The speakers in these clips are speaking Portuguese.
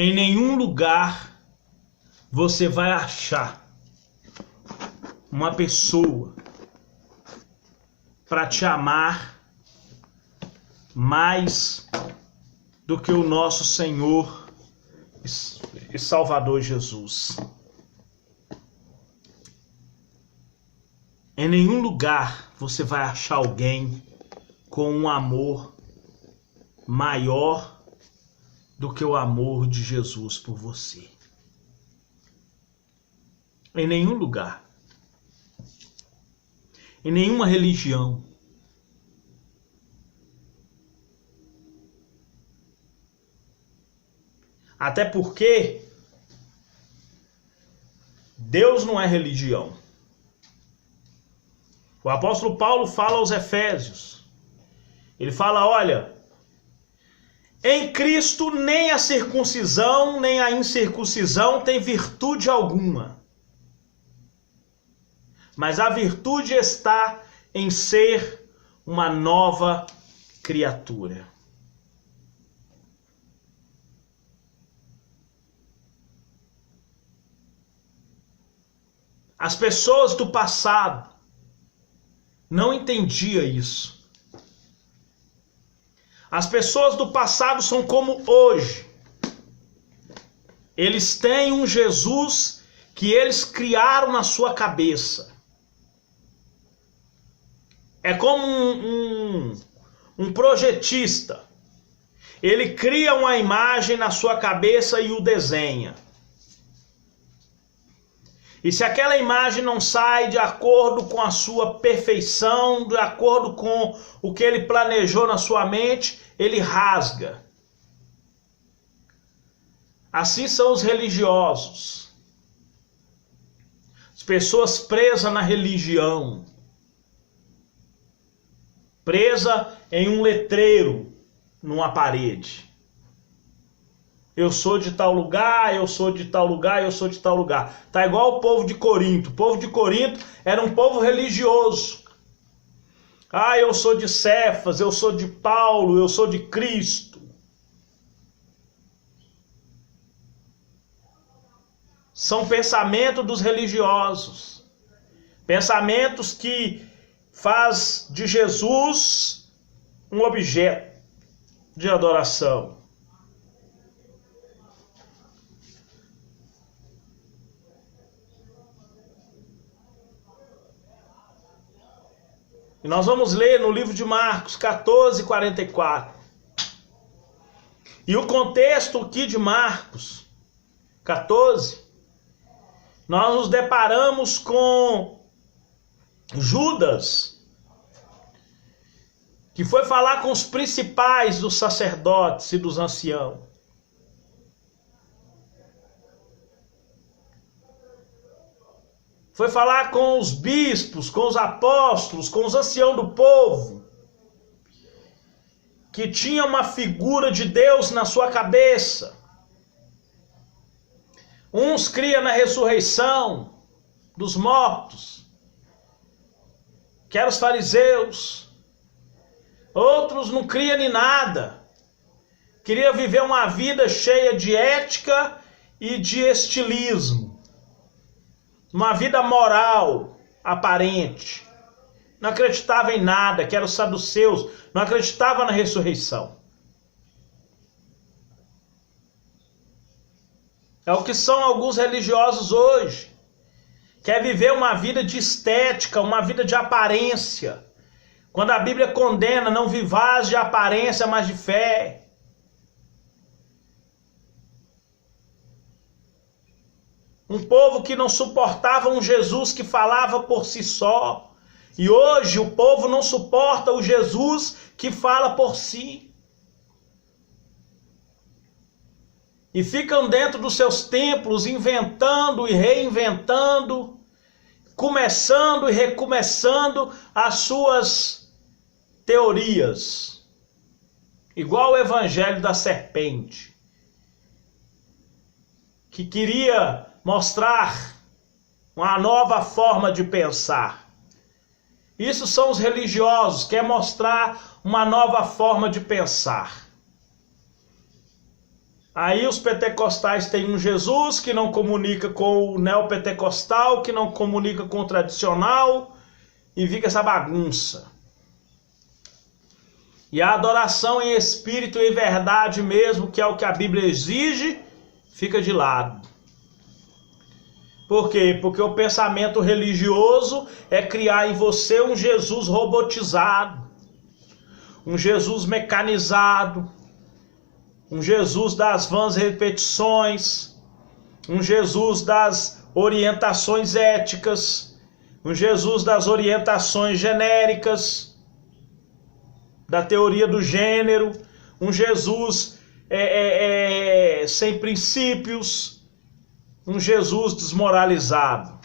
Em nenhum lugar você vai achar uma pessoa para te amar mais do que o nosso Senhor e Salvador Jesus. Em nenhum lugar você vai achar alguém com um amor maior do que o amor de Jesus por você. Em nenhum lugar. Em nenhuma religião. Até porque Deus não é religião. O apóstolo Paulo fala aos Efésios. Ele fala, olha, em Cristo nem a circuncisão nem a incircuncisão tem virtude alguma. Mas a virtude está em ser uma nova criatura. As pessoas do passado não entendiam isso. As pessoas do passado são como hoje. Eles têm um Jesus que eles criaram na sua cabeça. É como um projetista. Ele cria uma imagem na sua cabeça e o desenha. E se aquela imagem não sai de acordo com a sua perfeição, de acordo com o que ele planejou na sua mente, ele rasga. Assim são os religiosos. As pessoas presas na religião. Presa em um letreiro numa parede. Eu sou de tal lugar, eu sou de tal lugar, eu sou de tal lugar. Tá igual o povo de Corinto. O povo de Corinto era um povo religioso. Ah, eu sou de Cefas, eu sou de Paulo, eu sou de Cristo. São pensamentos dos religiosos. Pensamentos que faz de Jesus um objeto de adoração. E nós vamos ler no livro de Marcos 14:44. E o contexto aqui de Marcos 14, nós nos deparamos com Judas, que foi falar com os principais dos sacerdotes e dos anciãos. Foi falar com os bispos, com os apóstolos, com os anciãos do povo, que tinha uma figura de Deus na sua cabeça. Uns criam na ressurreição dos mortos, que eram os fariseus. Outros não criam em nada. Queria viver uma vida cheia de ética e de estilismo. Uma vida moral, aparente. Não acreditava em nada, que eram os saduceus. Não acreditava na ressurreição. É o que são alguns religiosos hoje. Quer viver uma vida de estética, uma vida de aparência. Quando a Bíblia condena, não vivais de aparência, mas de fé. Um povo que não suportava um Jesus que falava por si só. E hoje o povo não suporta o Jesus que fala por si. E ficam dentro dos seus templos inventando e reinventando, começando e recomeçando as suas teorias. Igual o evangelho da serpente, que queria mostrar uma nova forma de pensar. Isso são os religiosos, quer mostrar uma nova forma de pensar. Aí os pentecostais têm um Jesus que não comunica com o neopentecostal, que não comunica com o tradicional, e fica essa bagunça. E a adoração em espírito e em verdade mesmo, que é o que a Bíblia exige, fica de lado. Por quê? Porque o pensamento religioso é criar em você um Jesus robotizado, um Jesus mecanizado, um Jesus das vãs repetições, um Jesus das orientações éticas, um Jesus das orientações genéricas, da teoria do gênero, um Jesus sem princípios, um Jesus desmoralizado.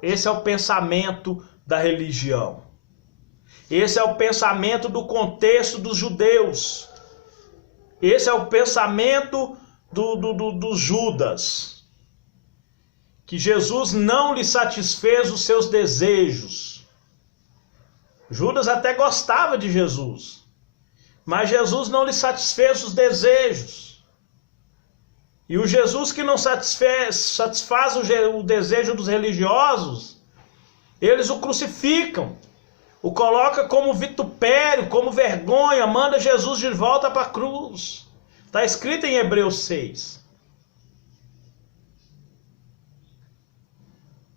Esse é o pensamento da religião. Esse é o pensamento do contexto dos judeus. Esse é o pensamento dos Judas. Que Jesus não lhe satisfez os seus desejos. Judas até gostava de Jesus, mas Jesus não lhe satisfez os desejos. E o Jesus que não satisfaz o desejo dos religiosos, eles o crucificam, o coloca como vitupério, como vergonha, manda Jesus de volta para a cruz. Está escrito em Hebreus 6.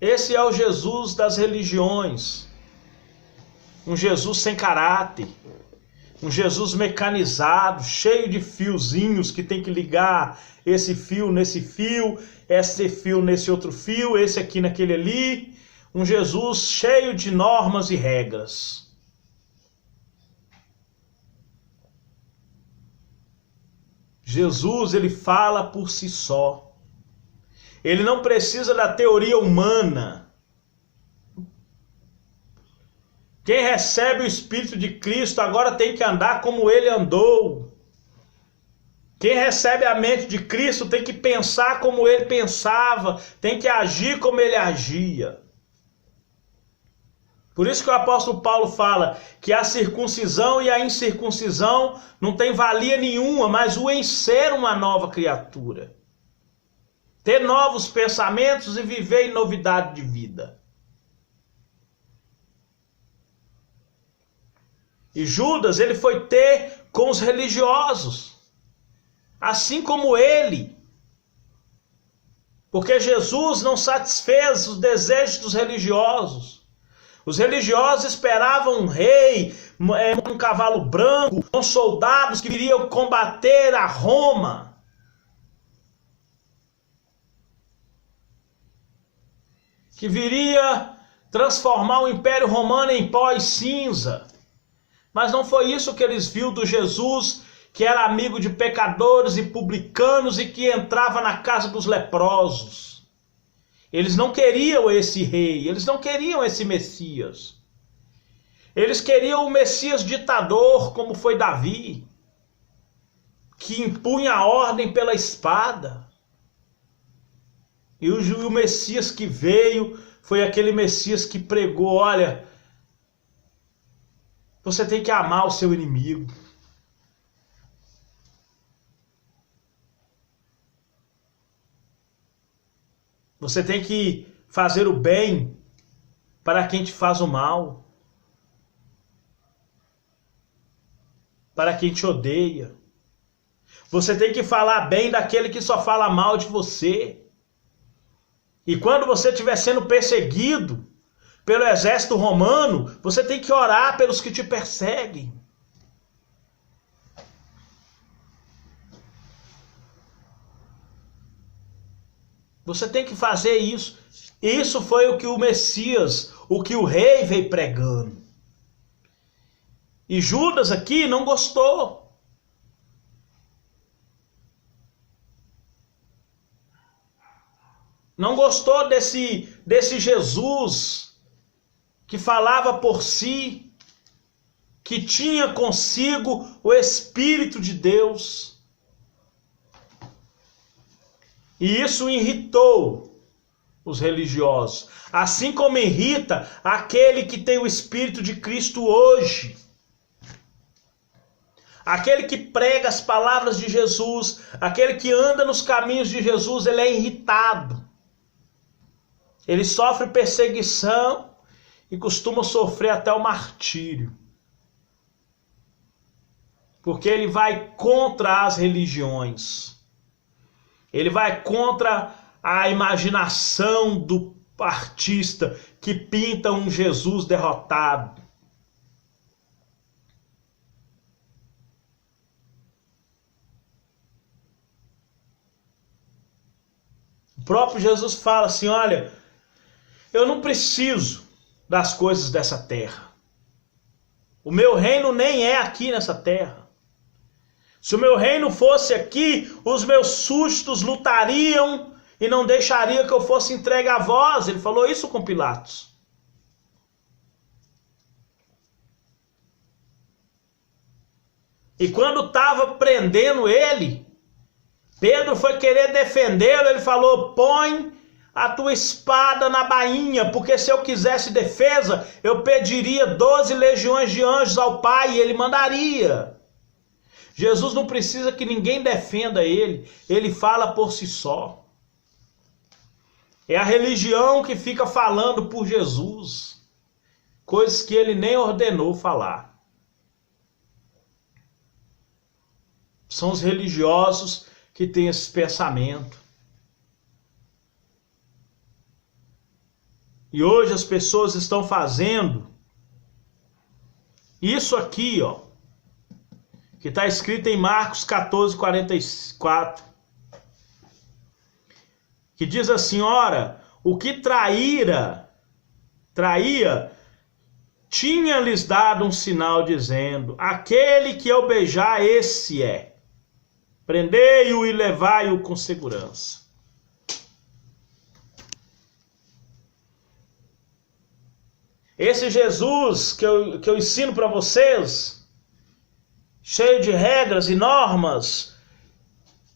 Esse é o Jesus das religiões, um Jesus sem caráter, um Jesus mecanizado, cheio de fiozinhos que tem que ligar esse fio nesse fio, esse fio nesse outro fio, esse aqui naquele ali, um Jesus cheio de normas e regras. Jesus, ele fala por si só. Ele não precisa da teoria humana. Quem recebe o Espírito de Cristo agora tem que andar como ele andou. Quem recebe a mente de Cristo tem que pensar como ele pensava, tem que agir como ele agia. Por isso que o apóstolo Paulo fala que a circuncisão e a incircuncisão não tem valia nenhuma, mas o em ser uma nova criatura. Ter novos pensamentos e viver em novidade de vida. E Judas, ele foi ter com os religiosos, assim como ele. Porque Jesus não satisfez os desejos dos religiosos. Os religiosos esperavam um rei, um cavalo branco, com soldados que viriam combater a Roma. Que viria transformar o Império Romano em pó e cinza. Mas não foi isso que eles viram do Jesus, que era amigo de pecadores e publicanos e que entrava na casa dos leprosos. Eles não queriam esse rei, eles não queriam esse Messias. Eles queriam o Messias ditador, como foi Davi, que impunha a ordem pela espada. E o Messias que veio foi aquele Messias que pregou, olha, você tem que amar o seu inimigo. Você tem que fazer o bem para quem te faz o mal. Para quem te odeia. Você tem que falar bem daquele que só fala mal de você. E quando você estiver sendo perseguido pelo exército romano, você tem que orar pelos que te perseguem. Você tem que fazer isso. Isso foi o que o Messias, o que o rei veio pregando. E Judas aqui não gostou. Não gostou desse Jesus que falava por si, que tinha consigo o Espírito de Deus. E isso irritou os religiosos, assim como irrita aquele que tem o Espírito de Cristo hoje. Aquele que prega as palavras de Jesus, aquele que anda nos caminhos de Jesus, ele é irritado. Ele sofre perseguição e costuma sofrer até o martírio. Porque ele vai contra as religiões. Ele vai contra a imaginação do artista que pinta um Jesus derrotado. O próprio Jesus fala assim, olha, eu não preciso das coisas dessa terra. O meu reino nem é aqui nessa terra. Se o meu reino fosse aqui, os meus súditos lutariam e não deixariam que eu fosse entregue a vós. Ele falou isso com Pilatos. E quando estava prendendo ele, Pedro foi querer defendê-lo, ele falou, põe a tua espada na bainha, porque se eu quisesse defesa, eu pediria 12 legiões de anjos ao Pai e ele mandaria. Jesus não precisa que ninguém defenda ele, ele fala por si só. É a religião que fica falando por Jesus, coisas que ele nem ordenou falar. São os religiosos que têm esse pensamento. E hoje as pessoas estão fazendo isso aqui, ó, que está escrito em Marcos 14:44, que diz assim, ora, o que traía, tinha-lhes dado um sinal dizendo, aquele que eu beijar, esse é. Prendei-o e levai-o com segurança. Esse Jesus que eu ensino para vocês, cheio de regras e normas,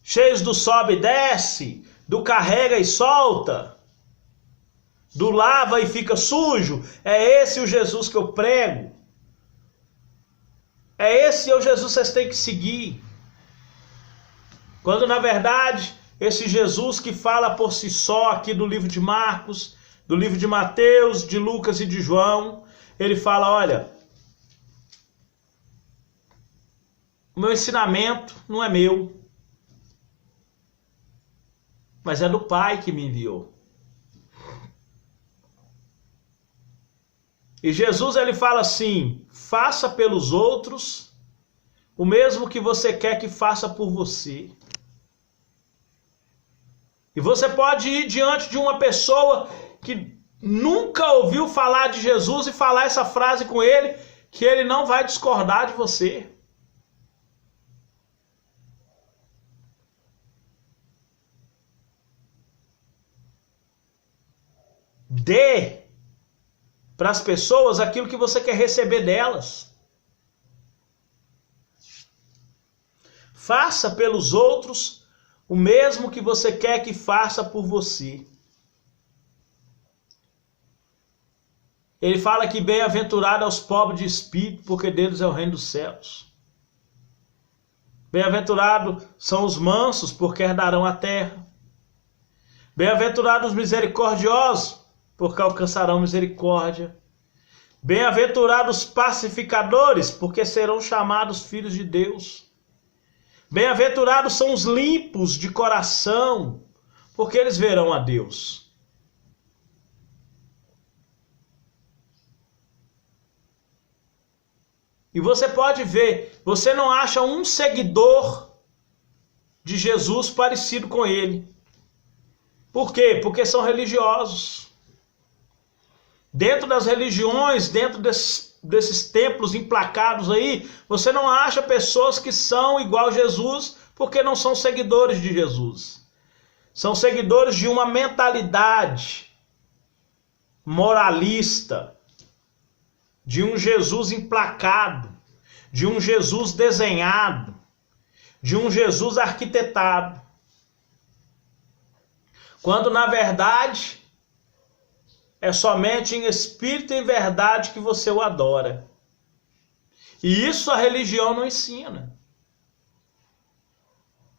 cheios do sobe e desce, do carrega e solta, do lava e fica sujo, é esse o Jesus que eu prego. É esse o Jesus que vocês têm que seguir. Quando na verdade, esse Jesus que fala por si só aqui do livro de Marcos, do livro de Mateus, de Lucas e de João, ele fala, olha, o meu ensinamento não é meu, mas é do Pai que me enviou. E Jesus ele fala assim, faça pelos outros o mesmo que você quer que faça por você. E você pode ir diante de uma pessoa que nunca ouviu falar de Jesus e falar essa frase com ele, que ele não vai discordar de você. Dê para as pessoas aquilo que você quer receber delas. Faça pelos outros o mesmo que você quer que faça por você. Ele fala que bem-aventurado aos pobres de espírito, porque deles é o reino dos céus. Bem-aventurados são os mansos, porque herdarão a terra. Bem-aventurados os misericordiosos, porque alcançarão misericórdia. Bem-aventurados os pacificadores, porque serão chamados filhos de Deus. Bem-aventurados são os limpos de coração, porque eles verão a Deus. E você pode ver, você não acha um seguidor de Jesus parecido com ele. Por quê? Porque são religiosos. Dentro das religiões, dentro desses templos emplacados aí, você não acha pessoas que são igual a Jesus, porque não são seguidores de Jesus. São seguidores de uma mentalidade moralista, de um Jesus emplacado, de um Jesus desenhado, de um Jesus arquitetado. Quando na verdade é somente em espírito e em verdade que você o adora. E isso a religião não ensina.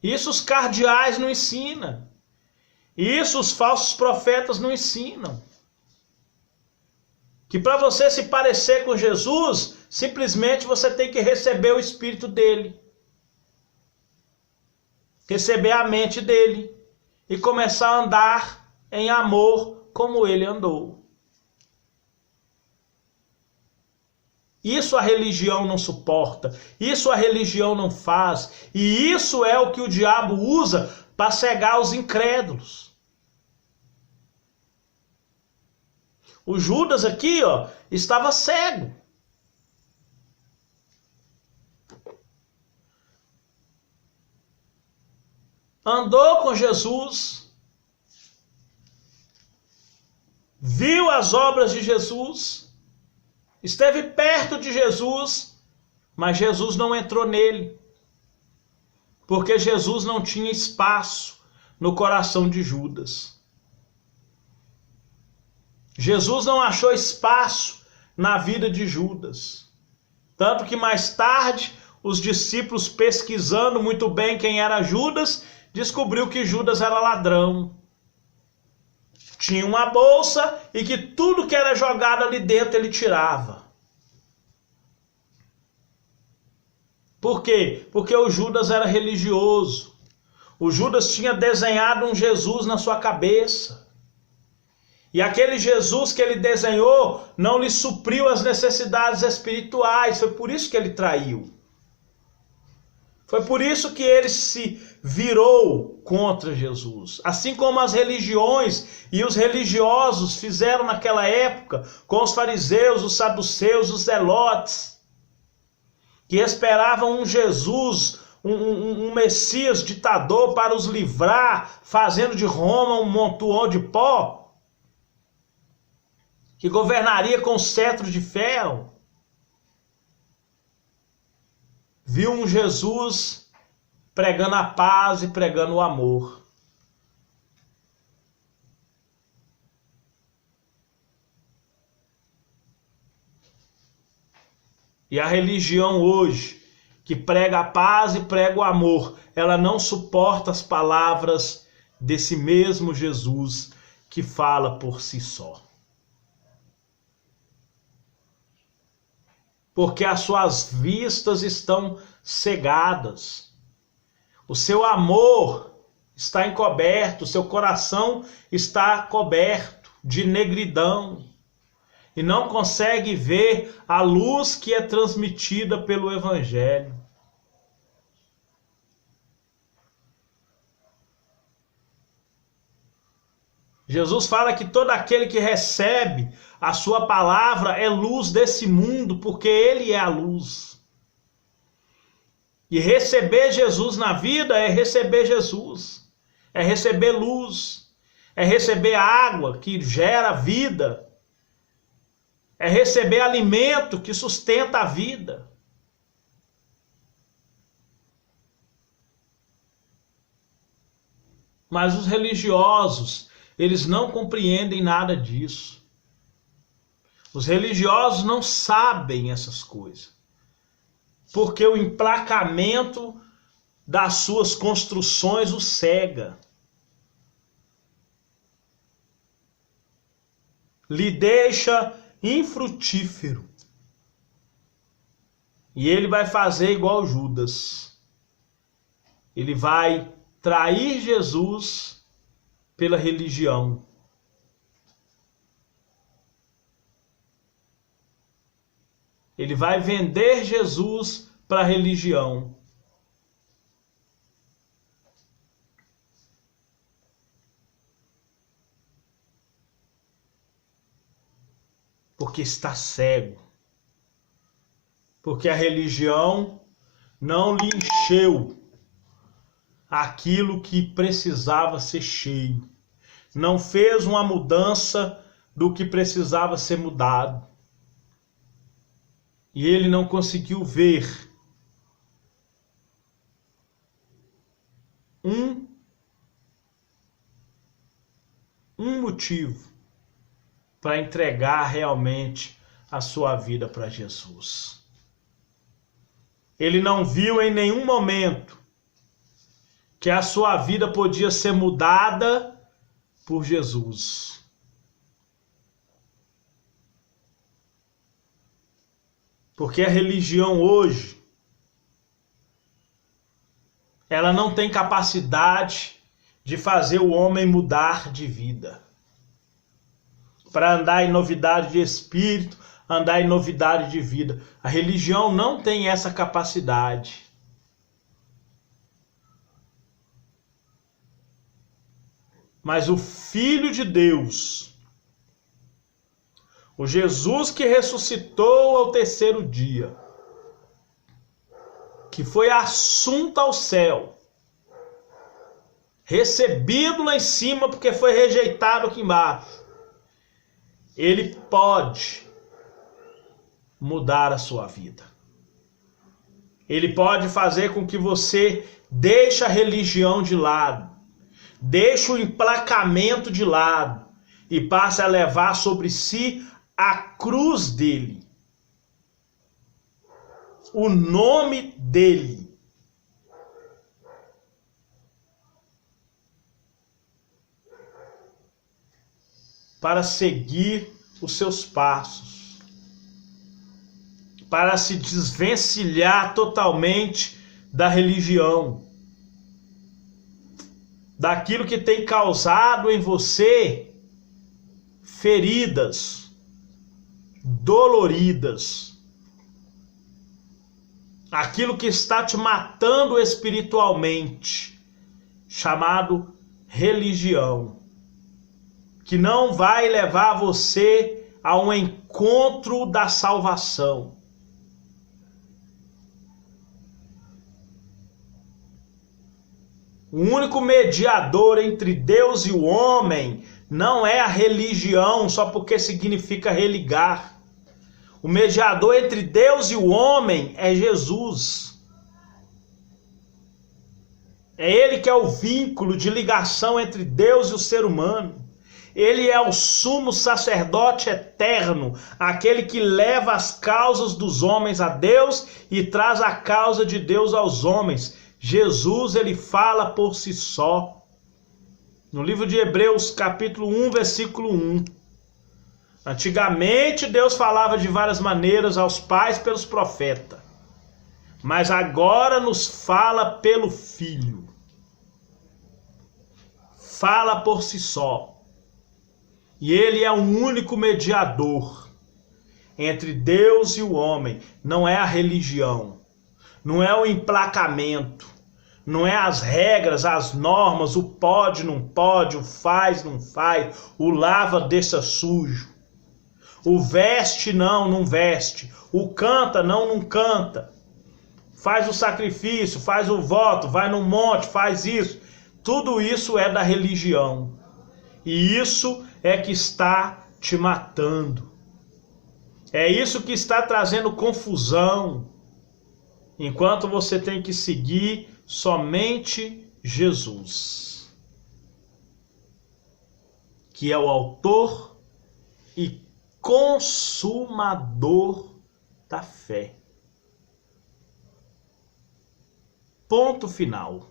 Isso os cardeais não ensinam. Isso os falsos profetas não ensinam. Que para você se parecer com Jesus, simplesmente você tem que receber o Espírito dele. Receber a mente dele. E começar a andar em amor como ele andou. Isso a religião não suporta. Isso a religião não faz. E isso é o que o diabo usa para cegar os incrédulos. O Judas aqui, ó, estava cego. Andou com Jesus. Viu as obras de Jesus. Esteve perto de Jesus, mas Jesus não entrou nele. Porque Jesus não tinha espaço no coração de Judas. Jesus não achou espaço na vida de Judas. Tanto que mais tarde, os discípulos, pesquisando muito bem quem era Judas, descobriu que Judas era ladrão. Tinha uma bolsa e que tudo que era jogado ali dentro ele tirava. Por quê? Porque o Judas era religioso. O Judas tinha desenhado um Jesus na sua cabeça. E aquele Jesus que ele desenhou não lhe supriu as necessidades espirituais. Foi por isso que ele traiu. Foi por isso que ele se virou contra Jesus. Assim como as religiões e os religiosos fizeram naquela época com os fariseus, os saduceus, os zelotes, que esperavam um Jesus, um Messias ditador para os livrar, fazendo de Roma um montuão de pó, que governaria com cetro de ferro. Viu um Jesus pregando a paz e pregando o amor. E a religião hoje, que prega a paz e prega o amor, ela não suporta as palavras desse mesmo Jesus que fala por si só. Porque as suas vistas estão cegadas. O seu amor está encoberto, o seu coração está coberto de negridão. E não consegue ver a luz que é transmitida pelo Evangelho. Jesus fala que todo aquele que recebe a sua palavra é luz desse mundo, porque ele é a luz. E receber Jesus na vida é receber Jesus, é receber luz, é receber água que gera vida, é receber alimento que sustenta a vida. Mas os religiosos, eles não compreendem nada disso. Os religiosos não sabem essas coisas. Porque o emplacamento das suas construções o cega. Lhe deixa infrutífero. E ele vai fazer igual Judas. Ele vai trair Jesus pela religião. Ele vai vender Jesus para a religião. Porque está cego. Porque a religião não lhe encheu aquilo que precisava ser cheio. Não fez uma mudança do que precisava ser mudado. E ele não conseguiu ver um motivo para entregar realmente a sua vida para Jesus. Ele não viu em nenhum momento que a sua vida podia ser mudada por Jesus. Porque a religião hoje, ela não tem capacidade de fazer o homem mudar de vida. Para andar em novidade de espírito, andar em novidade de vida. A religião não tem essa capacidade. Mas o Filho de Deus, o Jesus que ressuscitou ao terceiro dia, que foi assunto ao céu, recebido lá em cima porque foi rejeitado aqui embaixo, ele pode mudar a sua vida. Ele pode fazer com que você deixe a religião de lado, deixe o emplacamento de lado e passe a levar sobre si a cruz dele, o nome dele. Para seguir os seus passos, para se desvencilhar totalmente da religião, daquilo que tem causado em você feridas doloridas, aquilo que está te matando espiritualmente, chamado religião, que não vai levar você a um encontro da salvação. O único mediador entre Deus e o homem não é a religião, só porque significa religar. O mediador entre Deus e o homem é Jesus. É ele que é o vínculo de ligação entre Deus e o ser humano. Ele é o sumo sacerdote eterno, aquele que leva as causas dos homens a Deus e traz a causa de Deus aos homens. Jesus, ele fala por si só. No livro de Hebreus, capítulo 1, versículo 1. Antigamente Deus falava de várias maneiras aos pais pelos profetas, mas agora nos fala pelo Filho. Fala por si só. E ele é o único mediador entre Deus e o homem. Não é a religião, não é o emplacamento, não é as regras, as normas, o pode, não pode, o faz, não faz, o lava, deixa sujo, o veste, não veste, o canta, não canta, faz o sacrifício, faz o voto, vai no monte, faz isso. Tudo isso é da religião. E isso é que está te matando. É isso que está trazendo confusão. Enquanto você tem que seguir somente Jesus, que é o autor e consumador da fé. Ponto final.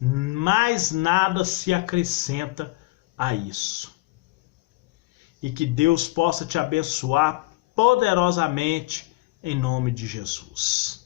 Mais nada se acrescenta a isso. E que Deus possa te abençoar poderosamente em nome de Jesus.